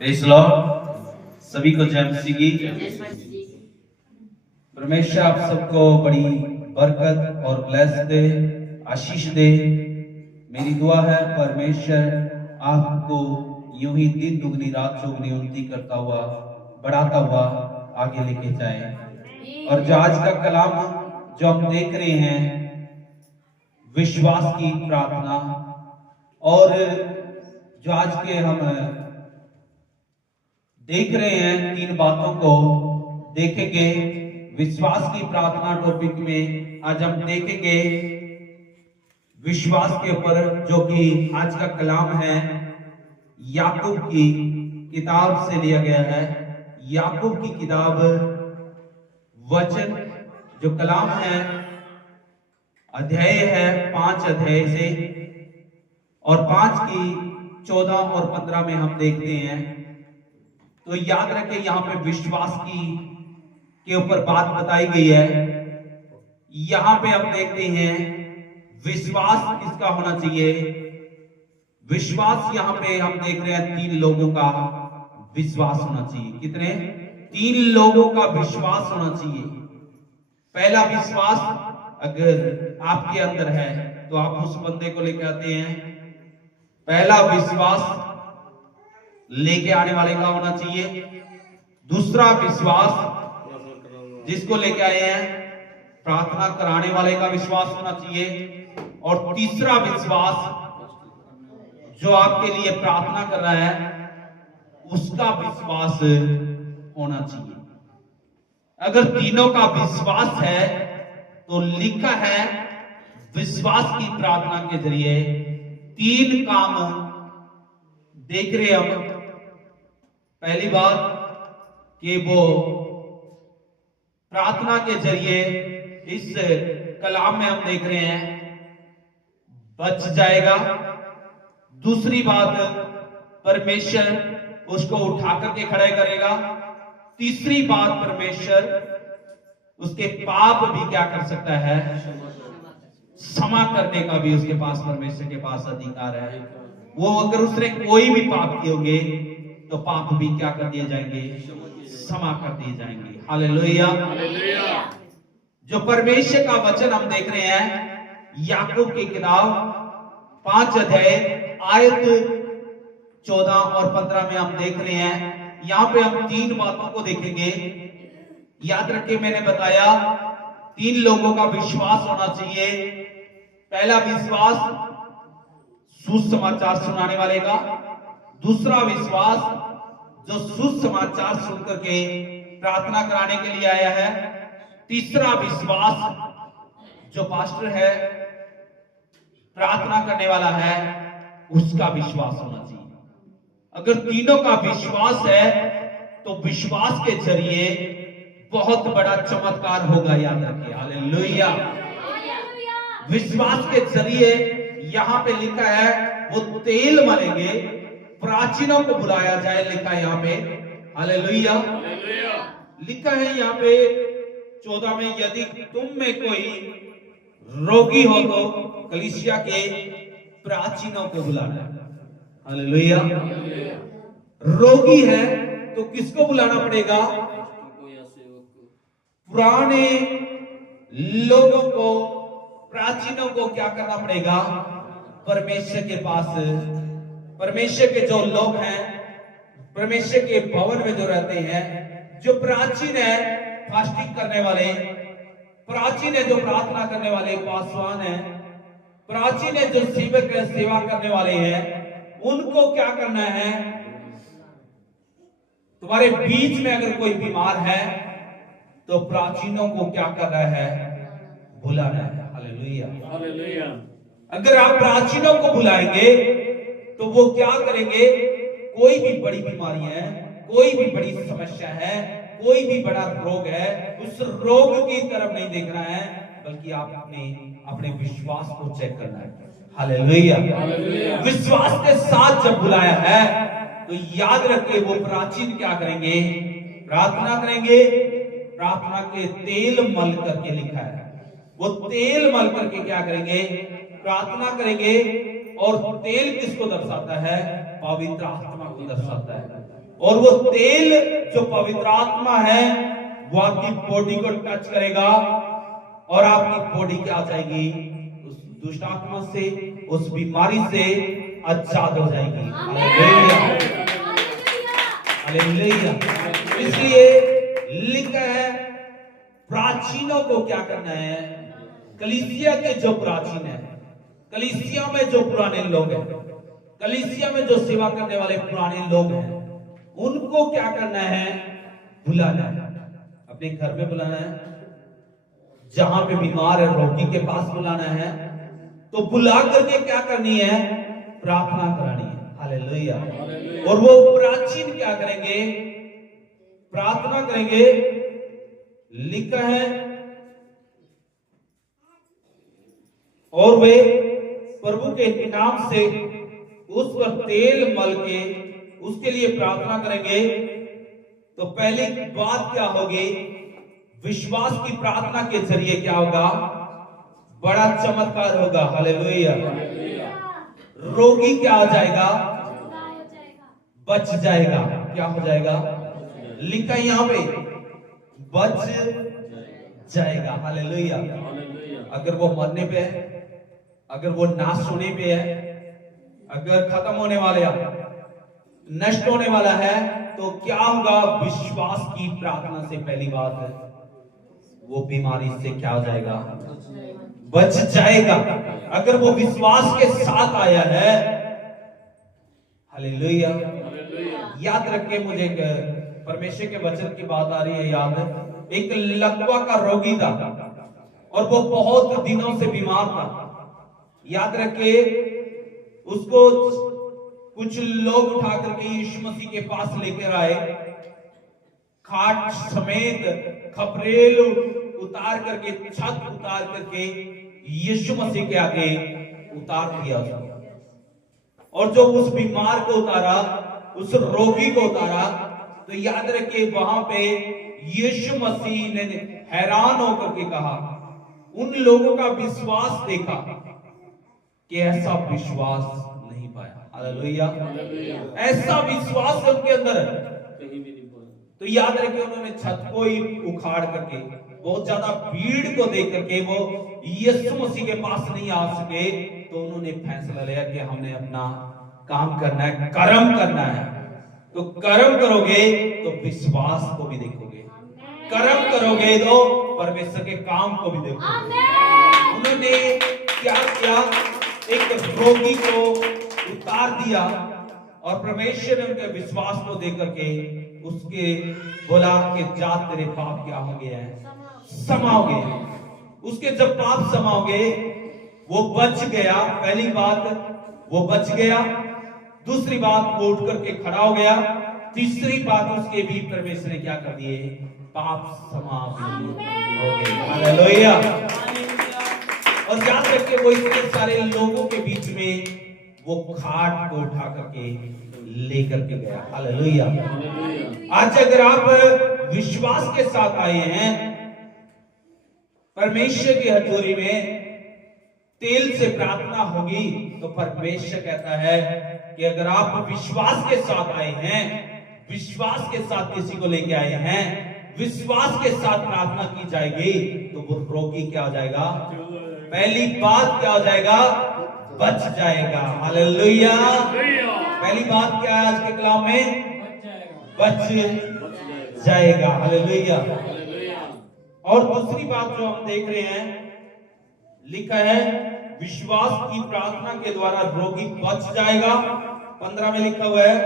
Praise Lord, सभी को जय मसीह की। परमेश्वर आप सबको बड़ी बरकत और ब्लेस दे, आशीष दे। मेरी दुआ है परमेश्वर आपको यूं ही दिन दुगनी रात चौगनी उन्नति करता हुआ, बढ़ाता हुआ आगे लेके जाए। और जो आज का कलाम जो हम देख रहे हैं, विश्वास की प्रार्थना, और जो आज के हम देख रहे हैं, तीन बातों को देखेंगे। विश्वास की प्रार्थना टॉपिक में आज हम देखेंगे विश्वास के ऊपर, जो कि आज का कलाम है याकूब की किताब से लिया गया है। याकूब की किताब वचन जो कलाम है, अध्याय है 5 अध्याय से, और 5 की 14 और 15 में हम देखते हैं। तो याद रखें, यहां पे विश्वास की के ऊपर बात बताई गई है। यहां पे हम देखते हैं विश्वास किसका होना चाहिए। विश्वास यहां पे हम देख रहे हैं 3 लोगों का विश्वास होना चाहिए। कितने? 3 लोगों का विश्वास होना चाहिए। पहला विश्वास अगर आपके अंदर है तो आप उस बंदे को लेकर आते हैं। पहला विश्वास लेके आने वाले का होना चाहिए। दूसरा विश्वास जिसको लेके आए हैं, प्रार्थना कराने वाले का विश्वास होना चाहिए। और तीसरा विश्वास जो आपके लिए प्रार्थना कर रहा है, उसका विश्वास होना चाहिए। अगर तीनों का विश्वास है तो लिखा है विश्वास की प्रार्थना के जरिए 3 काम देख रहे हम। पहली बात कि वो प्रार्थना के जरिए इस कलाम में हम देख रहे हैं बच जाएगा। दूसरी बात, परमेश्वर उसको उठा करके खड़े करेगा। तीसरी बात, परमेश्वर उसके पाप भी क्या कर सकता है, क्षमा करने का भी उसके पास, परमेश्वर के पास अधिकार है। वो अगर उसने कोई भी पाप किए होंगे तो पाप भी क्या कर दिए जाएंगे, क्षमा कर दिए जाएंगे। हालेलुया। जो परमेश्वर का वचन हम देख रहे हैं याकूब की किताब 5 अध्याय आयत 14 और 15 में हम देख रहे हैं। यहां पे हम 3 बातों को देखेंगे। याद रखिए, मैंने बताया 3 लोगों का विश्वास होना चाहिए। पहला विश्वास सुसमाचार सुनाने वाले का। दूसरा विश्वास जो सुसमाचार सुनकर के प्रार्थना कराने के लिए आया है। तीसरा विश्वास जो पास्टर है, प्रार्थना करने वाला है, उसका विश्वास होना चाहिए। अगर तीनों का विश्वास है तो विश्वास के जरिए बहुत बड़ा चमत्कार होगा। याद रखिए। हालेलुया। विश्वास के जरिए यहां पे लिखा है वो तेल मलेंगे, प्राचीनों को बुलाया जाए। लिखा है यहां पे। हालेलुया। लिखा है यहां पे 14 में, यदि तुम में कोई रोगी हो तो कलीसिया के प्राचीनों को बुलाना। हालेलुया। रोगी है तो किसको बुलाना पड़ेगा? पुराने लोगों को, प्राचीनों को क्या करना पड़ेगा? परमेश्वर के पास, परमेश्वर के जो लोग हैं, परमेश्वर के भवन में जो रहते हैं, जो प्राचीन है, फास्टिंग करने वाले, प्राचीन है जो प्रार्थना करने वाले, पासवान है, प्राचीन है जो सेवक है, सेवा करने वाले हैं, उनको क्या करना है? तुम्हारे बीच में अगर कोई बीमार है तो प्राचीनों को क्या कर रहा है? बुलाना है। हालेलुया। हालेलुया। अगर आप प्राचीनों को बुलाएंगे तो वो क्या करेंगे? कोई भी बड़ी बीमारी है, कोई भी बड़ी समस्या है, कोई भी बड़ा रोग है, उस रोग की तरफ नहीं देखना है, बल्कि आप अपने विश्वास को चेक करना है। हालेलुया। विश्वास के साथ जब बुलाया है तो याद रखिए वो प्राचीन क्या करेंगे? प्रार्थना करेंगे, प्रार्थना के तेल मल करके लिखा है। वो तेल मल करके क्या करेंगे? प्रार्थना करेंगे। और तेल किसको दर्शाता है? पवित्र आत्मा को दर्शाता है। और वो तेल जो पवित्र आत्मा है वो आपकी बॉडी को टच करेगा और आपकी बॉडी क्या हो जाएगी? उस दुष्ट आत्मा से, उस बीमारी से आजाद हो जाएगी। Hallelujah, hallelujah. इसलिए लिखा है प्राचीनों को क्या करना है? कलीसिया के जो प्राचीन है, कलीसिया में जो पुराने लोग हैं, कलीसिया में जो सेवा करने वाले पुराने लोग हैं, उनको क्या करना है? बुलाना है। अपने घर में बुलाना है, जहां पे बीमार है रोगी के पास बुलाना है। तो बुला करके क्या करनी है? प्रार्थना करानी है। हालेलुया। और वो प्राचीन क्या करेंगे? प्रार्थना करेंगे। लिखा है और वे प्रभु के नाम से उस पर तेल मल के उसके लिए प्रार्थना करेंगे। तो पहली बात क्या होगी? विश्वास की प्रार्थना के जरिए क्या होगा? बड़ा चमत्कार होगा। हालेलुया। रोगी क्या हो जाएगा? बच जाएगा। क्या हो जाएगा? लिखा यहां पे बच जाएगा। हालेलुया। अगर वो मरने पे है, अगर वो नाश होने पे है, अगर खत्म होने वाले है, नष्ट होने वाला है, तो क्या होगा? विश्वास की प्रार्थना से पहली बात है वो बीमारी से क्या हो जाएगा? बच जाएगा। अगर वो विश्वास के साथ आया है। हालेलुया। याद रखे, मुझे परमेश्वर के वचन की बात आ रही है याद है। एक लकवा का रोगी था और वो बहुत दिनों से बीमार था। याद रखे, उसको कुछ लोग उठा करके यीशु मसीह के पास लेकर आए, खाट समेत खपरेल उतार करके, छत उतार करके यीशु मसीह के आगे उतार दिया उसको। और जो उस बीमार को उतारा, उस रोगी को उतारा, तो याद रखे वहां पे यीशु मसीह ने हैरान होकर के कहा, उन लोगों का विश्वास देखा कि ऐसा विश्वास नहीं पाया। हालेलुया। ऐसा विश्वास उनके अंदर कहीं भी नहीं। तो याद रखे उन्होंने छत को ही उखाड़ करके, बहुत ज्यादा भीड़ को देख करके वो यीशु मसीह के पास नहीं आ सके। तो उन्होंने फैसला लिया कि हमने अपना काम करना है, कर्म करना है। तो कर्म करोगे तो विश्वास को भी देखोगे, कर्म करोगे तो परमेश्वर के काम को भी देखोगे। उन्होंने क्या किया? एक रोगी को उतार दिया और परमेश्वर ने उनके विश्वास को देकर के उसके बोला कि जा, तेरे पाप क्या हो गया है? समाओगे। उसके जब पाप समाओगे वो बच गया। पहली बात वो बच गया, दूसरी बात वो उठ करके खड़ा हो गया, तीसरी बात उसके भी परमेश्वर ने क्या कर दिए? पाप क्षमा हो गए। हालेलुया। और याद रखिए वो इतने सारे लोगों के बीच में वो खाट को उठा करके लेकर के गया। हालेलुया। आज अगर आप विश्वास के साथ आए हैं परमेश्वर की हजूरी में, तेल से प्रार्थना होगी, तो परमेश्वर कहता है कि अगर आप विश्वास के साथ आए हैं, विश्वास के साथ किसी को लेके आए हैं, विश्वास के साथ प्रार्थना की जाएगी, तो वो रोगी क्या हो जाएगा? पहली बात क्या हो जाएगा? बच जाएगा। हालेलुया। पहली बात क्या है आज के कलाम में? बच जाएगा। हालेलुया। और दूसरी बात जो हम देख रहे हैं, लिखा है विश्वास की प्रार्थना के द्वारा रोगी बच जाएगा। 15 में लिखा हुआ है।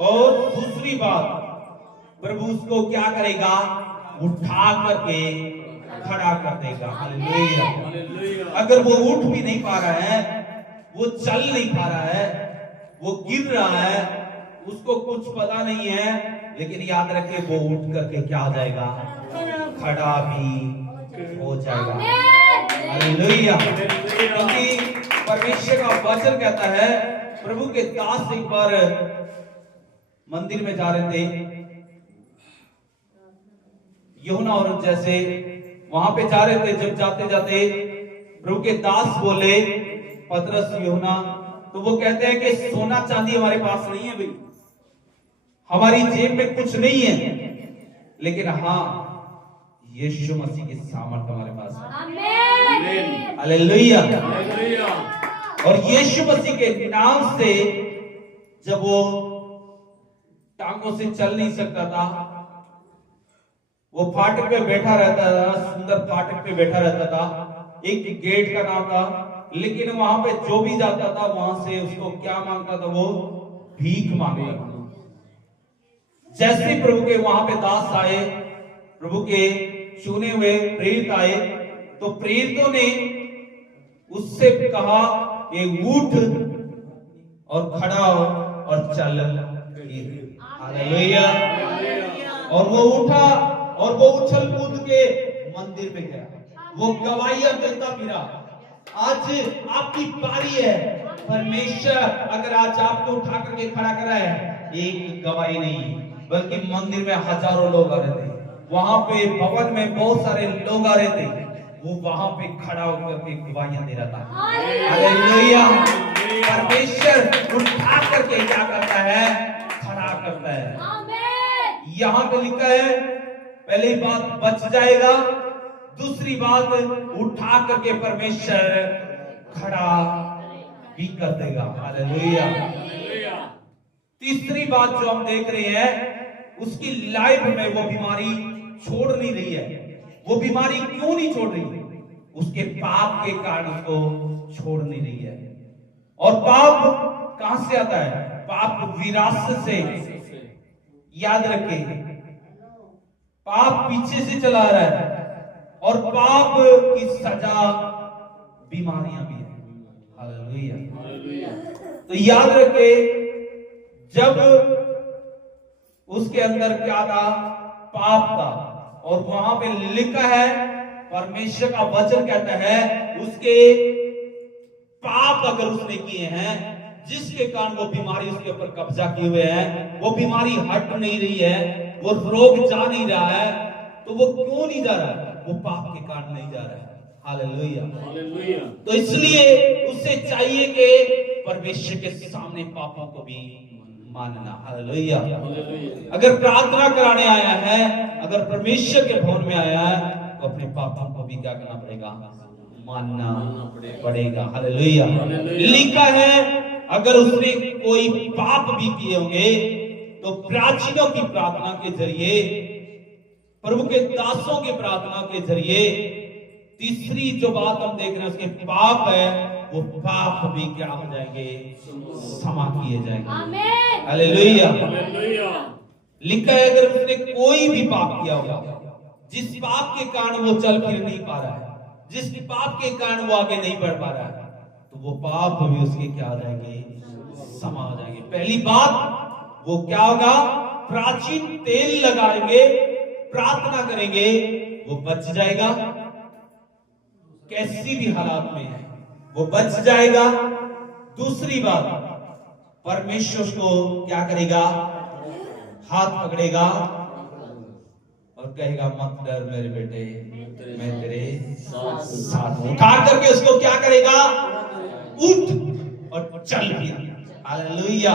और दूसरी बात, प्रभु उसको क्या करेगा? उठा करके खड़ा कर देगा। हालेलुया। अगर वो उठ भी नहीं पा रहा है, वो चल नहीं पा रहा है, वो गिर रहा है, उसको कुछ पता नहीं है, लेकिन याद रखे वो उठ करके क्या हो जाएगा? खड़ा भी हो जाएगा। हालेलुया। क्योंकि परमेश्वर का वचन कहता है, प्रभु के दास एक बार मंदिर में जा रहे थे, यूहन्ना और जैसे वहां पे जा रहे थे, जब जाते जाते प्रभु के दास बोले, पतरस यूहन्ना, तो वो कहते हैं कि सोना चांदी हमारे पास नहीं है भाई, हमारी जेब में कुछ नहीं है, लेकिन हाँ यीशु मसीह की सामर्थ हमारे पास है। आमीन, हालेलुया। और यीशु मसीह के नाम से जब वो टांगों से चल नहीं सकता था, वो फाटक पे बैठा रहता था, सुंदर फाटक पे बैठा रहता था, एक गेट का नाम था, लेकिन वहां पे जो भी जाता था वहां से उसको क्या मांगता था, वो भीख मांगता था। जैसे प्रभु के वहां पे दास आए, प्रभु के चुने हुए प्रेरित आए, तो प्रेरितों ने उससे कहा कि उठ और खड़ा हो और चल। हालेलुया। और वो उठा और वो उछल कूद के मंदिर में गया, वो गवाहियां देता फिरा। आज आपकी बारी है, परमेश्वर अगर आज आपको उठा करके खड़ा करा है, एक गवाही नहीं बल्कि मंदिर में हजारों लोग आ रहे थे, वहां पे भवन में बहुत सारे लोग आ रहे थे, वो वहां पे खड़ा होकर के गवाहियां दे रहा था। हालेलुया। परमेश्वर उठा करके क्या करता है, खड़ा करता है। यहां पे लिखा है, पहली बात बच जाएगा, दूसरी बात उठा करके परमेश्वर खड़ा भी कर देगा। हालेलुया। तीसरी बात जो हम देख रहे हैं, उसकी लाइफ में वो बीमारी छोड़ नहीं रही है। वो बीमारी क्यों नहीं छोड़ रही? उसके पाप के कारण उसको छोड़ नहीं रही है। और पाप कहां से आता है? पाप विरासत से। याद रखें, पाप पीछे से चला आ रहा है और पाप की सजा बीमारियां भी है। हालेलुया। तो याद रखें, जब उसके अंदर क्या था, पाप था, और वहां पे लिखा है, परमेश्वर का वचन कहता है, उसके पाप अगर उसने किए हैं जिसके कारण वो बीमारी उसके ऊपर कब्जा किए हुए है, वो बीमारी हट नहीं रही है, वो रोग जा नहीं रहा है, तो वो क्यों नहीं जा रहा है? वो पाप के कारण नहीं जा रहा है। हालेलुया। तो इसलिए उसे चाहिए कि परमेश्वर के सामने पापों को भी मानना। हालेलुया। अगर प्रार्थना कराने आया है, अगर परमेश्वर के भवन में आया है, तो अपने पापों को भी क्या करना पड़ेगा? मानना पड़ेगा। हालेलुया। लिखा है, अगर उसने कोई पाप भी किए होंगे तो प्राचीनों की प्रार्थना के जरिए, प्रभु के दासों की प्रार्थना के जरिए, तीसरी जो बात हम देख रहे हैं, उसके पाप है, वो पाप भी क्या हो जाएंगे? क्षमा किए जाएंगे। आमीन। हालेलुया। लिखा है, अगर उसने कोई भी पाप किया होगा, जिस पाप के कारण वो चल फिर नहीं पा रहा है, जिस पाप के कारण वो आगे नहीं बढ़ पा रहा है, तो वो पाप भी उसके क्या हो जाएंगे? क्षमा हो जाएंगे। पहली बात वो क्या होगा? प्राचीन तेल लगाएंगे, प्रार्थना करेंगे, वो बच जाएगा। कैसी भी हालात में है वो बच जाएगा। दूसरी बात, परमेश्वर को क्या करेगा? हाथ पकड़ेगा और कहेगा, मत डर मेरे बेटे, मैं तेरे साथ हूं। उठा करके उसको क्या करेगा? उठ और चल फिर। हालेलुया।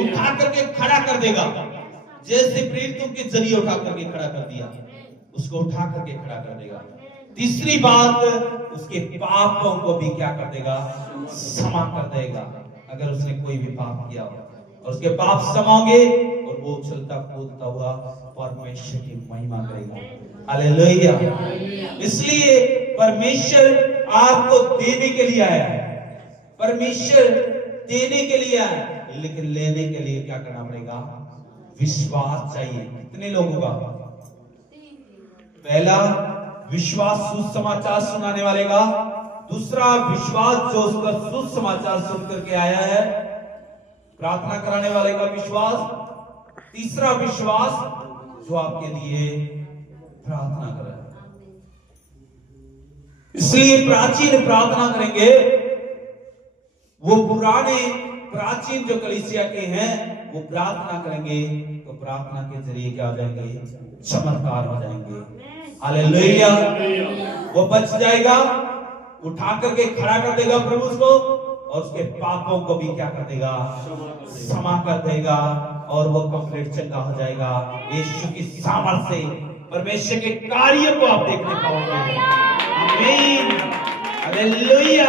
उठा करके खड़ा कर देगा, जैसे प्रेरितों के जरिए उठा करके खड़ा कर दिया, उसको उठा करके खड़ा कर देगा। तीसरी बात, उसके पापों को भी क्या कर देगा? क्षमा कर देगा। अगर उसने कोई भी पाप किया हो और उसके पाप क्षमाओगे, और वो चलता कूदता हुआ परमेश्वर की महिमा करेगा। हालेलुया। इसलिए परमेश्वर आपको देने के लिए आया है, परमेश्वर देने के लिए आया है, लेकिन लेने के लिए क्या करना पड़ेगा? विश्वास चाहिए। कितने लोगों का? पहला विश्वास सुसमाचार सुनाने वाले का, दूसरा विश्वास जो उसका सुसमाचार सुन करके आया है, प्रार्थना कराने वाले का विश्वास, तीसरा विश्वास जो आपके लिए प्रार्थना कर रहा है। इसलिए प्राचीन प्रार्थना करेंगे, वो पुराने प्राचीन जो कलीसिया के हैं, वो प्रार्थना करेंगे तो प्रार्थना के जरिए क्या हो जाएंगे? चमत्कार हो जाएंगे। हालेलुया। वो बच जाएगा, उठा करके खड़ा कर देगा प्रभु उसको, और उसके पापों को भी क्या कर देगा? क्षमा कर देगा, और वो कंप्लीट चंगा हो जाएगा। यीशु की सामर्थ से परमेश्वर के कार्य को आप देखने पाओगे। आमीन। हालेलुया।